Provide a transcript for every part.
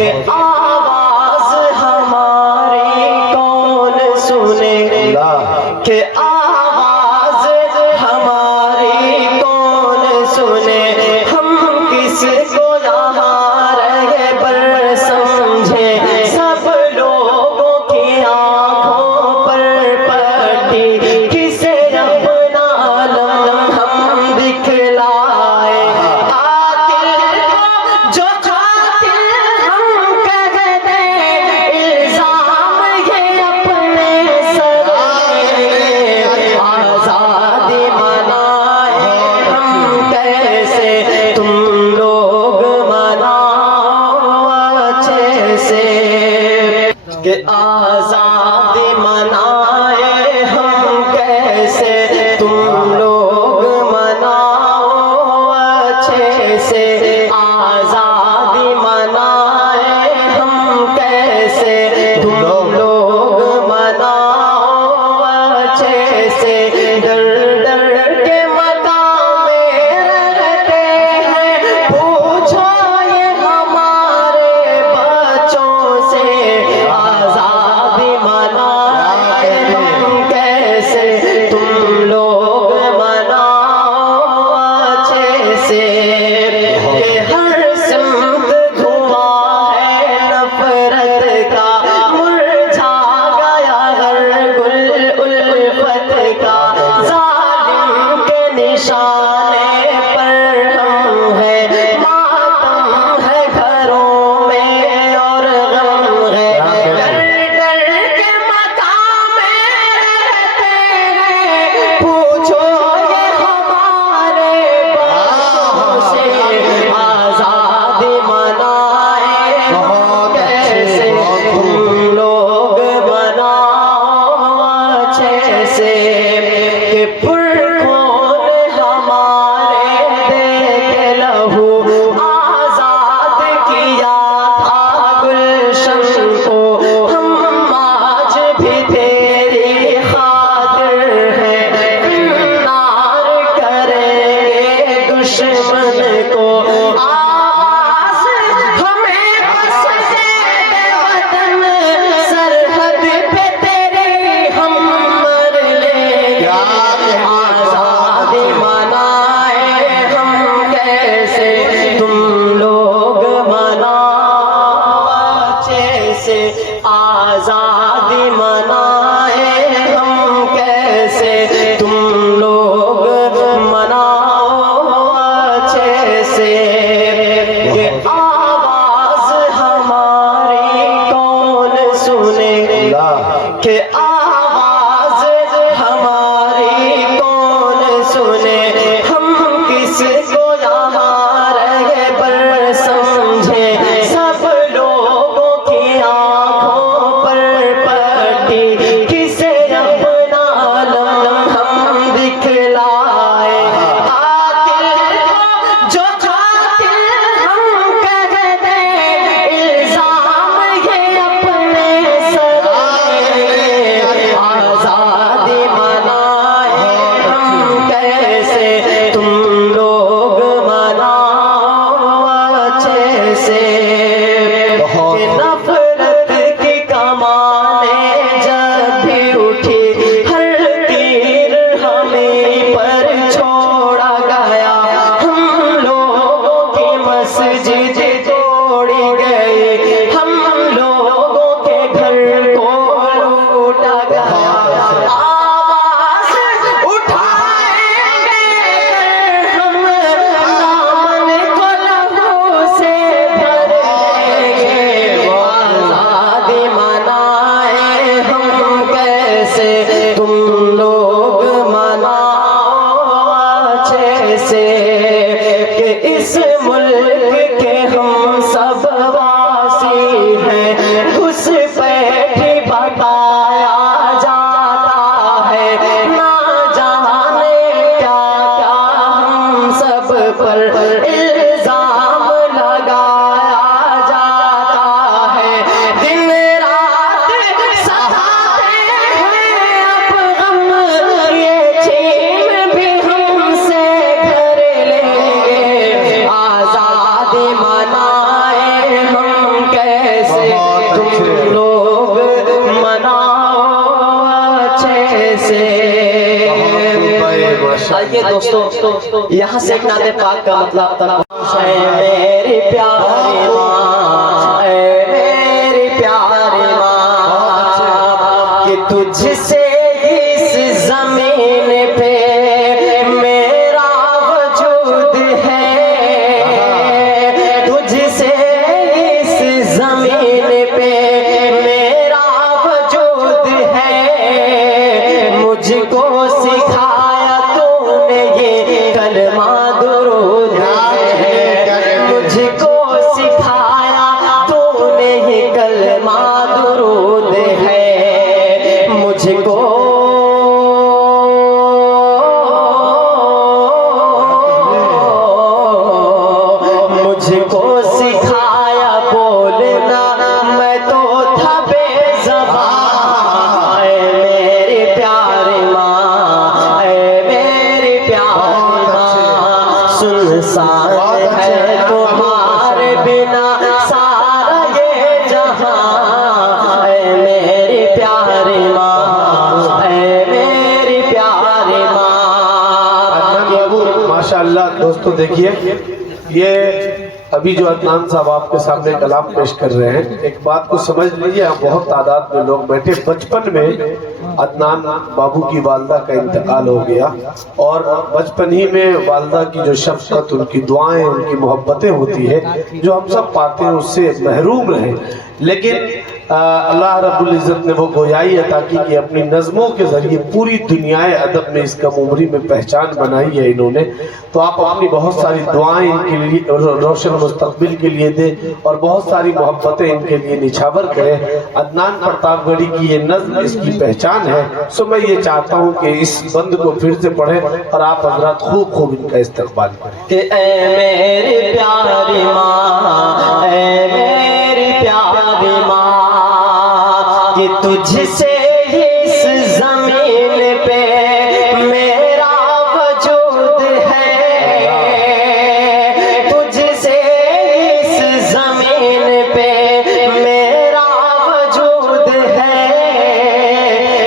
आवाज हमारी कौन सुने के आवाज हमारी कौन सुने। हम किसको यहाँ रहे पर समझे। सब लोगों की आंखों पर पट्टी किसे अपना आलम हम दिखलाए। कि आज़ादी मनाए हम कैसे तुम लोग मनाओ अच्छे से। आज़ादी मनाए हम कैसे तुम लोग मनाओ अच्छे से। डर डर के मकाम में रहते हैं पूछो ये हमारे बच्चों से। आज़ादी मनाए हम कैसे तुम लोग मनाओ अच्छे से। ये हर सिमत धुआं है नफरत का मुरझा गया हर गुल उल्फत का। जालिम के निशाने पर हम हैं मातम है घरों में और गम है। पूछो ये हमारे बच्चों से। आज़ादी मनाए हम कैसे तुम लोग मनाओ अच्छे से। कि पुरखों ने हमारे दे के लहू आज़ाद किया था गुलशन को। हम आज भी तेरी खातिर हैं नार करेंगे दुश्मन को। आवाज हमें बस दे वतन सरहद पे तेरे हम मर लेंगे। आज़ादी मनाए हम कैसे तुम लोग मनाओ अच्छे से। आज़ादी मनाए हम कैसे तुम लोग मनाओ अच्छे से। ये आवाज हमारी कौन सुने। के आवाज हमारी कौन सुने। हम किसको यहाँ रहे पर समझे। सब लोगों की आंखों पर पट्टी किसे अपना आलम हम दिखलाए। जो कातिल हम कह दें इल्जाम ये अपने सर आइए दोस्तों, यहाँ से एक नाते पाक का मतलब तक है। मेरी प्यारी माँ, मेरी प्यारी माँ, कि तुझसे इस जमीन पे मेरा वजूद है, तुझसे इस जमीन पे मेरा वजूद है। मुझको सिखाया तूने ये कलमा दुरूद है, मुझको सिखाया तूने ये कलमा दुरूद है। मुझको सिखाया बोलना, मैं तो था बेज़बान। मेरी प्यारी माँ, मेरी प्यारी माँ, सुनसान है तुम्हारे बिना सारा ये जहां। मेरी प्यारी माँ, मेरी प्यारी माँ। माशाअल्लाह दोस्तों, देखिए ये अभी जो अदनान साहब आपके सामने कलाम पेश कर रहे हैं, एक बात को समझ लीजिए, यहाँ बहुत तादाद में लोग बैठे। बचपन में अदनान बाबू की वालदा का इंतकाल हो गया और बचपन ही में वालदा की जो शफकत, उनकी दुआएं, उनकी मोहब्बतें होती है जो हम सब पाते हैं, उससे महरूम रहे। लेकिन अल्लाह रब्बुल इज़्ज़त ने वो गोयाई अता की कि अपनी नज़मों के ज़रिए पूरी दुनियाए अदब में इस कम उम्री में पहचान बनाई है इन्होंने। तो आप अपनी बहुत सारी दुआएं इनके लिए रोशन मुस्तक़बिल के लिए दें और बहुत सारी मोहब्बतें इनके लिए निछावर करें। अदनान प्रतापगढ़ी की ये नज़्म इसकी पहचान है। सो मैं ये चाहता हूँ कि इस बंद को फिर से पढ़ें और आप हज़रात खूब खूब इनका इस्तक़बाल करें। कि ऐ मेरी प्यारी माँ, ऐ मेरी प्यारी माँ, कि तुझसे इस जमीन पे मेरा वजूद है, तुझसे इस जमीन पे मेरा वजूद है।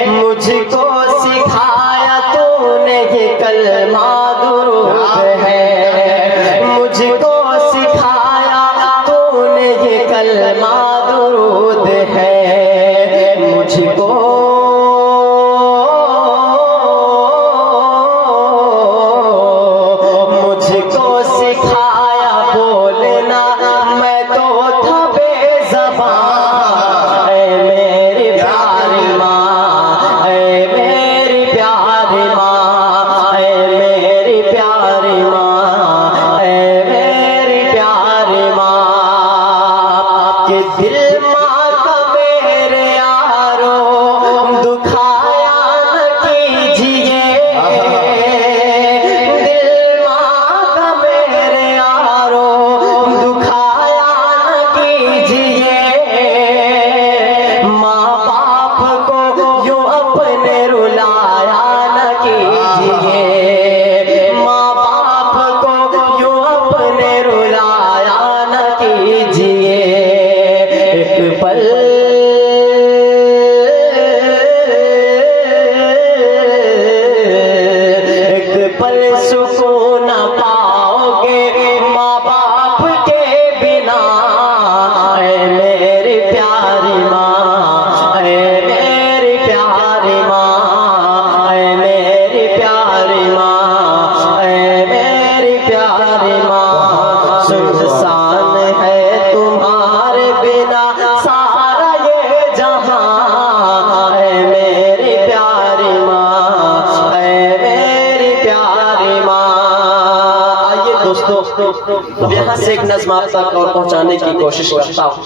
मुझको सिखाया तूने ये कलमा दुरूद है, मुझको सिखाया तूने ये कलमा दुरूद है। मुझको सिखाया बोलना, मैं तो था बेज़बान। मेरी प्यारी माँ, मेरी प्यारी माँ, मेरी प्यारी माँ, मेरी प्यारी माँ, कि दिल माँ का मेरे यारो दुखाया न कीजिए, दिल माँ का मेरे यारो दुखाया न कीजिए। माँ बाप को यूं अपने रुलाया न कीजिए, माँ बाप को यूं अपने रुलाया न कीजिए। एक पल सुकून न पाओगे माँ बाप के बिना। मेरी प्यारी माँ, मेरी प्यारी माँ, मेरी प्यारी माँ, मेरी प्यारी माँ, सुनसान है तुम्हारे बिना सारा ये जहां। मेरी प्यारी माँ, मेरी प्यारी माँ। आइए दोस्तों, यहाँ से एक नज़्म आप तक और पहुँचाने की कोशिश करता हूँ।